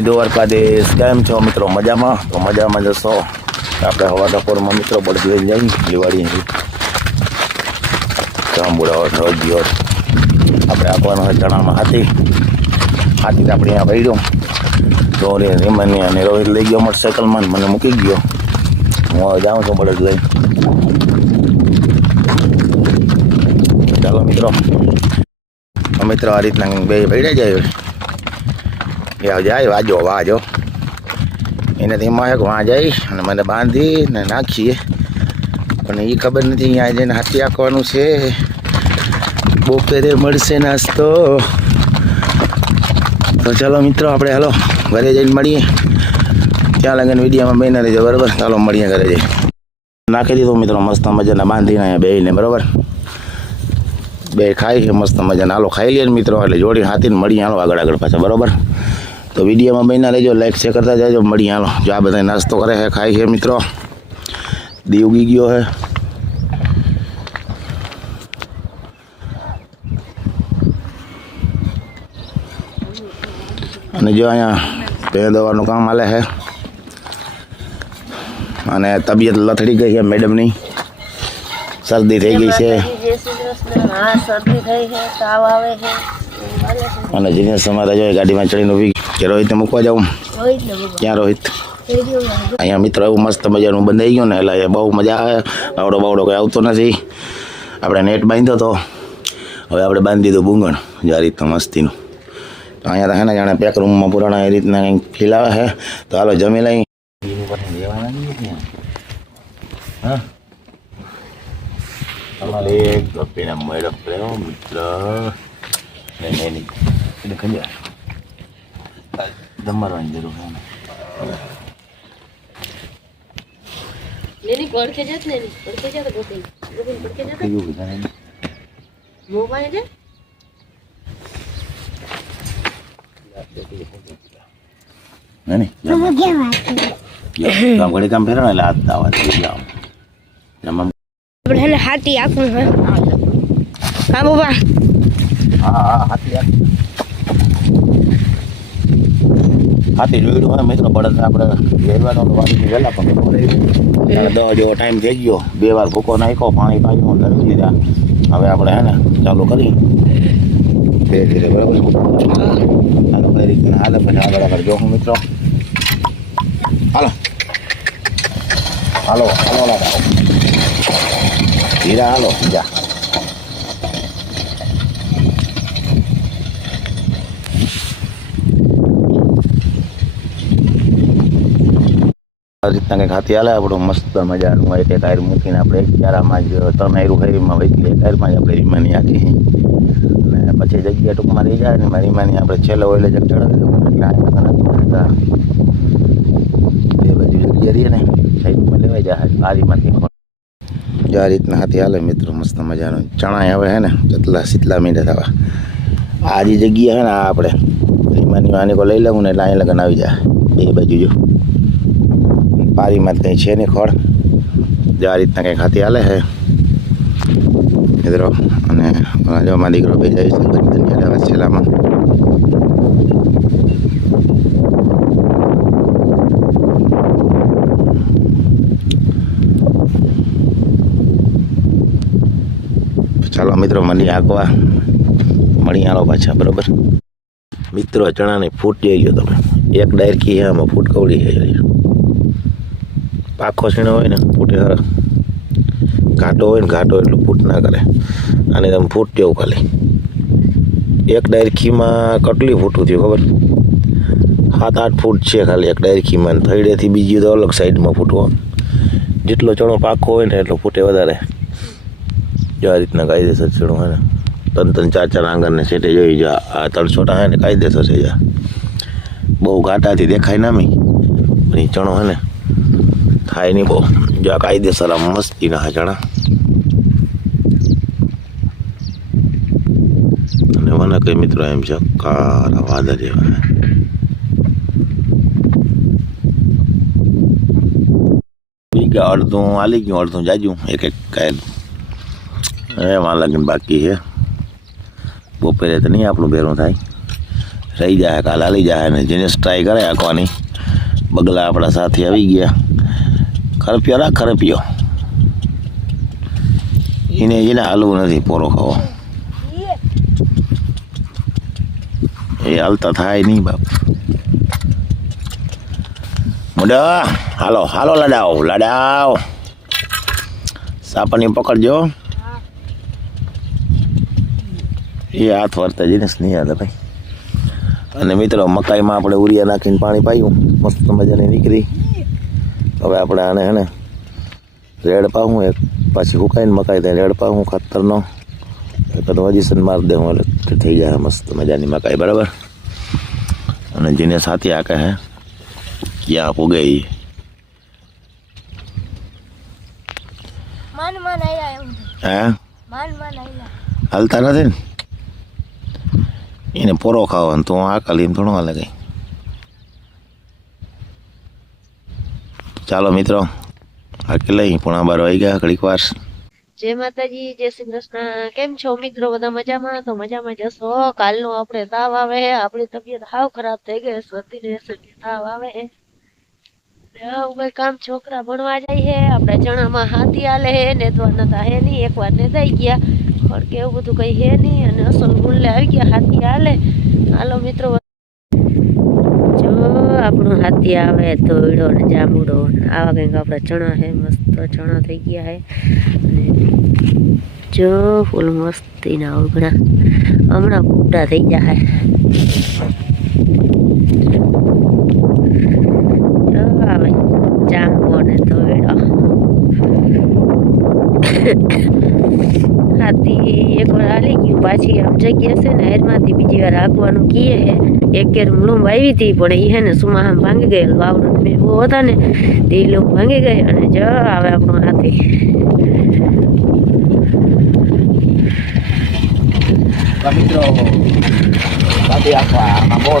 દ્વારકાધીશ કેમ છો મિત્રો? મજામાં? તો મજામાં જશો. આપણે હવા ટકોરમાં મિત્રો બળદ લઈને જઈએ દિવાળી જાંબુડા રોજીઓ આપણે આપવાનો હોય ચણામાં હાથી આપણે અહીંયા પડ્યો તો રેમાની અને રોહિત લઈ ગયો મોટરસાઇકલમાં મને મૂકી ગયો. હું હવે જાઉં છું બળદ લઈને. ચાલો મિત્રો આ રીતના બે પડ્યા જાય વાજો એનાથી એમાં એક વાં જાય અને મને બાંધીને નાખીએ પણ એ ખબર નથી અહીંયા જઈને હાથી આંકવાનું છે. બપોરે મળશે નાસ્તો. તો ચાલો મિત્રો આપણે હાલો ઘરે જઈને મળીએ. ત્યાં લગન વિડીયોમાં બહેના રહેજો બરાબર. ચાલો મળીએ ઘરે જઈ. નાખી દીધું મિત્રો મસ્ત મજાના બાંધીને અહીંયા બેને બરાબર. બે ખાઈ છે મસ્ત મજાના. હાલો ખાઈ લઈએ મિત્રો એટલે જોડી હાથીને મળીએ હાલો આગળ પાછા બરાબર. તો વિડીયોમાં બન્યા રહેજો, લાઈક શેર કરતા જાજો. મળીએ હાલો. જો આ બધા નાસ્તો કરે છે ખાઈ છે મિત્રો. દી ઉગી ગયો છે. અને જો અહીંયા બે દવાનું કામ હાલે છે અને તબિયત લથડી ગઈ છે મેડમની. શરદી થઈ ગઈ છે અને જીનેશ અમારે જો ગાડીમાં ચડીને ઊભી કે રોહિતને મૂકવા જાઉં. ક્યાં રોહિત? અહીંયા મિત્રો એવું મસ્ત મજાનું બંધાઈ ગયું ને એટલે બહુ મજા આવે. આવડો બાવડો કંઈ આવતો નથી. આપણે નેટ બાંધ્યો તો હવે આપણે બાંધી દીધું બુંગણ જે આ રીતનું મસ્તીનું. તો અહીંયા તો હે ને જાણે પેક રૂમમાં પુરાણા એ રીતના કંઈક ફીલ આવે છે. તો હાલો જમી લઈ. હા તમારે એક ગપ્પીને મેળવ પ્રેમ મિત્ર નહીં એટલે ખંજર જમવાની જરૂર છે. લેની પડકે જત ને પડકે જત ગોપી પડકે જત કયું કીધા મોબાઈલ છે નહીં કામ ઘડી કામ ફેરવા એટલે હાથ દાવા થઈ ગયા. આપણે હાથી આખું હે હા બાબા. હા હાથી જોયું હોય મિત્રો. બળદ આપણે લેવાનો વાડીથી વહેલા પણ 10 જેવો ટાઈમ થઈ ગયો. 2 વાર ભૂકો નાખ્યો, પાણી પાણી ધરી દીધા. હવે આપણે હે ને ચાલુ કરી ધીરે ધીરે બરાબર. હાલો કઈ રીતના હાલે પછી આગળ જોઉં મિત્રો. હાલો હાલો હાલો ધીરા હાલો જા. આ રીતના કંઈક હાથી હાલે આપણું મસ્ત મજાનું હોય. એક આયર મૂકીને આપણે એક ચારામાં જ 3 આયરું ફેરીમાં વૈકી એક આયરમાં જ આપણે રીમાની આખી અને પછી જગ્યા ટૂંકમાં રહી જાય ને રીમાની આપણે છેલ્લે ઓઇલે જગ ચડાવી દઉં એટલે એ બધી જગ્યા રહીએ ને સાઈડમાં લેવાઈ જાય બારીમાંથી. આ રીતના હાથી હાલે મિત્રો મસ્ત મજાનું. ચણા હવે હે ને જેટલા શીતલા મીંડા થવા આ જે જગ્યા હે ને આ આપણે રીમાની આને કો લઈ લઉં ને એટલે અહીં લગન આવી જાય. બે બાજુ જો પારીમાં કંઈ છે ને ખડ. જો આ રીતના કંઈક હાથી હાલે છે મિત્રો. અને જો મારા દીકરો બે જાય છે ધન્યવાદ છેલ્લામાં. ચાલો મિત્રો મળીએ આગવા મળી આલો પાછા બરાબર. મિત્રો ચણાની ફૂટ જોઈ લો તમે. એક ડાયરકી છે આમાં ફૂટ કવડી છે. પાકો સીણો હોય ને ફૂટે હર ઘાટો હોય ને ઘાટો એટલું ફૂટ ના કરે. અને તમે ફૂટ જેવું ખાલી એક ડાયરખીમાં કેટલી ફૂટું થયું ખબર? 7-8 ફૂટ છે ખાલી એક ડાયરખીમાં. થઈડેથી બીજી તો અલગ સાઈડમાં ફૂટવો. જેટલો ચણો પાકો હોય ને એટલો ફૂટે વધારે. જો આ રીતના કાયદેસર ચણો હોય ને 3-4 આંગણને સેટે જોઈ જા. આ 300 હે ને કાયદેસર છે. જા બહુ ઘાટાથી દેખાય નામી પણ એ ચણો હે ને થાય નહીં બહુ. જો આ કાયદેસર આમ મસ્તીના ચણા. અને મને કઈ મિત્રો એમ છે કાળા વાદળ જેવા બીજા અડધું આલી ગયું અડધું જાજુ એક કાયદ એમાં લગન બાકી છે. બપોરે તો નહીં આપણું ભેરું થાય. રહી જાય કાલ હાલી જાય ને જેને ટ્રાય કરે આંકવાની બગલા આપણા સાથે આવી ગયા ખરપિયો ના ખરપિયો એને હાલવું નથી પોરો ખાવો એ હાલતા થાય નહીં બાપ મોડા હાલો હાલો લડાવ સાપરની પકડજો એ હાથ વરતા જઈને નહીં હાલે ભાઈ અને મિત્રો મકાઈમાં આપણે ઉરિયા નાખીને પાણી પાયું મસ્ત મજાની નીકળી હવે આપણે આને હે ને રેડ પાવું એક પાછી હુકાઈને મકાઈ થાય રેડ પાવું ખાતરનો એકાદ વજીસન મારી દે હું એટલે થઈ જાય મસ્ત મજાની મકાઈ બરાબર અને જેને સાથે આકે હે ક્યાં પૂગે હે હાલતા નથી ને એને પોરો ખાવાનો તો આ કાલીમ થોડું હાલે ગઈ ચાલો મિત્રો આકે લઈ પોણા 12 વાગી ગયા ઘડીક વાર જય માતાજી જય શ્રી કૃષ્ણ કેમ છો મિત્રો બધા મજામાં તો મજામાં જશો કાલનો આપણે તાવ આવે આપણી તબિયત હાવ ખરાબ થઈ ગઈ શરદી તાવ આવે ભાઈ કામ છોકરા ભણવા જાય છે આપણે ચણામાં હાથી હાલે હે નેદવા નતા હે નહીં એકવાર નેદાઈ ગયા પણ કે એવું બધું કઈ હે નહીં અને અસલ મૂલ્ય આવી ગયા હાથી હાલે હાલો મિત્રો જો આપણું હાથી આવે ધોયડો ને જાંબુડો આવા કંઈક આપણા ચણા હે મસ્ત ચણા થઈ ગયા હે અને જો ફૂલ મસ્તી ના ઉઘડા હમણાં ફૂટા થઈ ગયા હે આવે જાંબુ ને ધોયડો હાથી એકવાર હાલી ગયું પાછી આમ જગ્યા છે ને હેરમાંથી બીજી વાર હાંકવાનું કીએ હે એક કેર લૂમ આવી હતી પણ એ હે ને સુમાહામ ભાંગી ગયેલ વાવડું મેં બહુ હતા ને તે લૂમ ભાંગી ગઈ અને જ આવે આપણું હાથી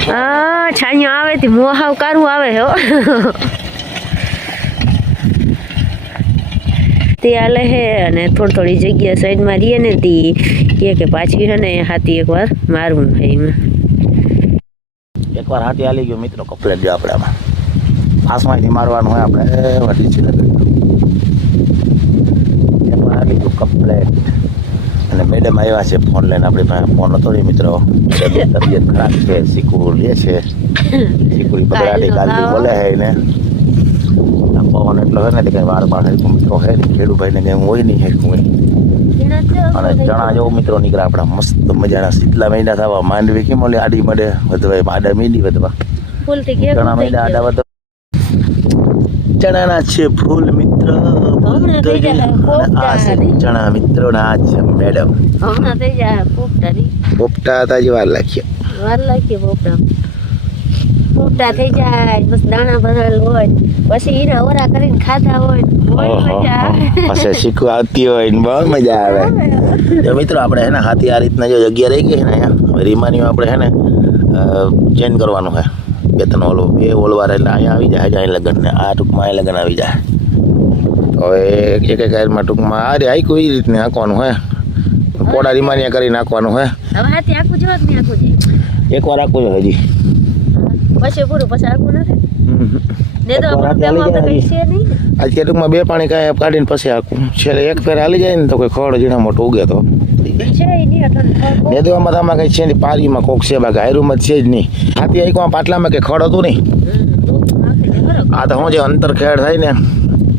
હા છાણિયો આવે તે મોહાવ કારું આવે હો તે હાલે હે અને થોડી જગ્યા સાઈડમાં રહીએ ને તી કે પાછી હે ને હાથી એકવાર મારવું હે એમાં એકવાર હાથી હાલી ગયો મિત્રો કપલેટ જો આપણે આમાં આસમાનથી મારવાનું હોય આપણે વધી છે એકવાર હાલી ગયું કપલેટ અને મેડમ આવ્યા છે ફોન લઈને આપણી પાસે ફોન હતો ને મિત્રો તબિયત ખરાબ છે શીખવું લે છે શીખુરી પકડાડી કાલથી બોલે હે ને પવન એટલો હોય ને કઈ વાર બાર મિત્રો હે ખેડૂભાઈ ને કઈ હોય નહીં હેઠું અને ચણા જેવું મિત્રો નીકળે આપણા મસ્ત મજાના શીતલા મહિના થવા માંડવી કેમ ઓલી આડી મળે વધવાય આડા મીંડી વધવા ચણા મહિના આડા વધવા ચણાના છે ફૂલ મિત્ર આ છે ચણા મિત્રો ના છે મેડમ હમણાં થઈ જાય પોપટા હતા જે વાર લાખીએ પોપટા થઈ જાય બસ દાણા ભરેલ હોય પછી એને ઓરા કરીને ખાધા હોય પછી શીખવા આવતી હોય ને બહુ મજા આવે તો મિત્રો આપણે હે ને હાથી આ રીતના જો જગ્યા રહી ગઈ ને અહીંયા રીમાની આપણે હે ને ચેન્જ કરવાનું છે બે ત્રણ બે ઓલવાર એટલે અહીંયા આવી જાય અહીં લગ્ન ને આ ટૂંકમાં અહીં લગ્ન આવી જાય હવે એક હારમાં ટૂંકમાં આ રે આઈ કોઈ રીતને આંકવાનું હોય પોડા રીમાનિયા કરી નાખવાનું હોય હવે હાથી આખું જોવા કે નહીં આખું જાય એકવાર આખું છે હજી પછી પૂરું પછી આખું નથી આજ કે ટૂંકમાં બે પાણી કાઢીને પછી આખું છેલ્લે એક ફેર હાલી જાય ને તો કોઈ ખડ જીણા મોટો ઉગે તો નેદવામાં આમાં કઈ છે નહીં પારીમાં કોક છે બાકી હાયરુમાં છે જ નહીં હાથી આઈકમાં પાટલામાં કે ખડ હતું નહીં આ તો હું જે અંતર ખેડ થાય ને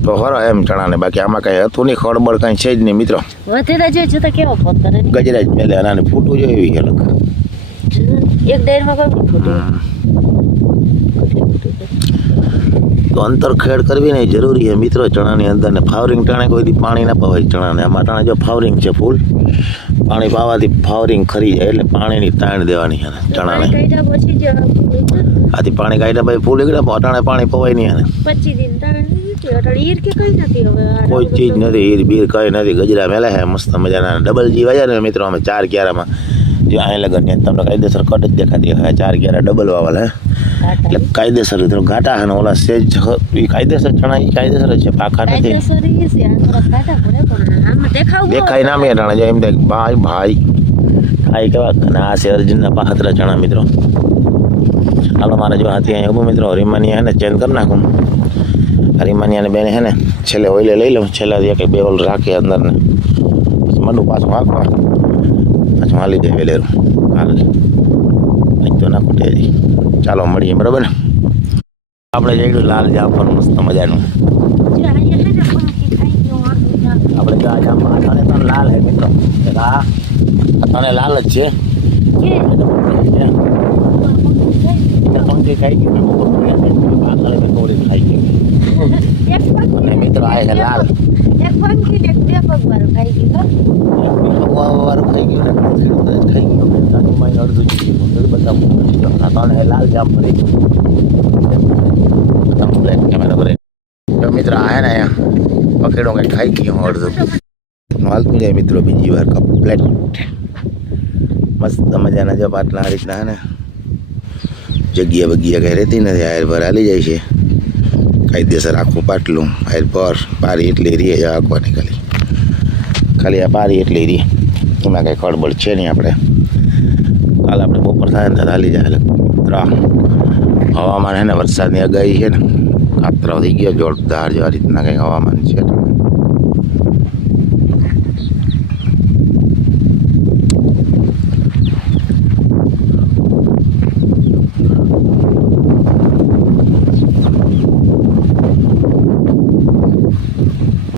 તો હરો એમ ચણાને બાકી આમાં કઈ હતું નહીં ખડબડ કઈ છે જ નહીં મિત્રો ગજરાજ મેલે અને ફૂટું જો એવી અલગ એક ડાયરમાં કોઈ ફૂટું તો અંતર ખેડ કરવી ને જરૂરી છે મિત્રો ચણાની અંદર ને ફાવરિંગ ટાણે કોઈ દી પાણી ના પવાય ચણાને આમાં ટાણે જો ફાવરિંગ છે ફૂલ પાણી પાવાથી ફાવરિંગ ખરી જાય એટલે પાણીની તાણ દેવાની છે ચણાને આથી પાણી કાઢ્યા પછી ફૂલ એકડા અટાણે પાણી પવાય નહીં એને કોઈ ચીજ નથી હીર બીર કઈ નથી ગજરા મેલે છે મસ્ત મજાના ડબલ જી વાયા ને મિત્રો અમે 4 ક્યારામાં જે અહીં લગન ને તમને કાયદેસર કટ જ દેખાતી હોય 4 ક્યારા ડબલ વાવલ હે એટલે કાયદેસર ઘાટા હે ને ઓલા સેજ કાયદેસર ચણા કાયદેસર છે પાખા નથી દેખાય ના મેં ટાણે એમ થાય ભાઈ આ કેવા આ છે અર્જુનના પાખતરા ચણા મિત્રો હાલો મારે જો હાથી અહીંયા ઊભું મિત્રો હરીમાનિયા હે ને ચેન્જ કરી નાખું હરીમાનિયાને બેને હે ને છેલ્લે ઓઇલે લઈ લઉં છેલ્લા કે બે ઓલ રાખી અંદર ને પછી મંડું પાછું હાંકવા પાછું હાલી જાય વેલેરું હાલ નહીં તો ના ખૂટે હજી ચાલો મળીએ બરાબર ને આપણે જઈશું લાલ જામફળ મસ્ત મજાનું આપણે જો આ જામફળ આઠાને તો લાલ હે મિત્રો આ આઠાને લાલ જ છે પંખી ખાઈ ગયું આગળ થોડી ખાઈ ગયું અને મિત્રો આ છે લાલ વાળું ખાઈ ગયું ને ખાઈ ગયું અડધું બધા લાલ જામફળ બ્લેક કેમેરા પર તો મિત્રો આ ને અહીંયા પકડો કંઈ ખાઈ ગયો અડધું હાલતું જાય મિત્રો બીજી વાર કમ્પ્લેટ મસ્ત મજાના જો પાટલા આ રીતના હે ને જગ્યા બગ્યા કંઈ રહેતી નથી આયર પર હાલી જાય છે કાયદેસર આખું પાટલું આયર પર પારી એટલી રીએ જ આંકવાની ખાલી આ પારી એટલી રીએ એમાં કંઈ ખળબળ છે નહીં આપણે કાલે આપણે બપોર થાય ને ત્યારે હાલી જાય મિત્રો હવામાન છે ને વરસાદની આગાહી છે ને ખાતરો થઈ ગયો જોરદાર જો આ રીતના કંઈક હવામાન છે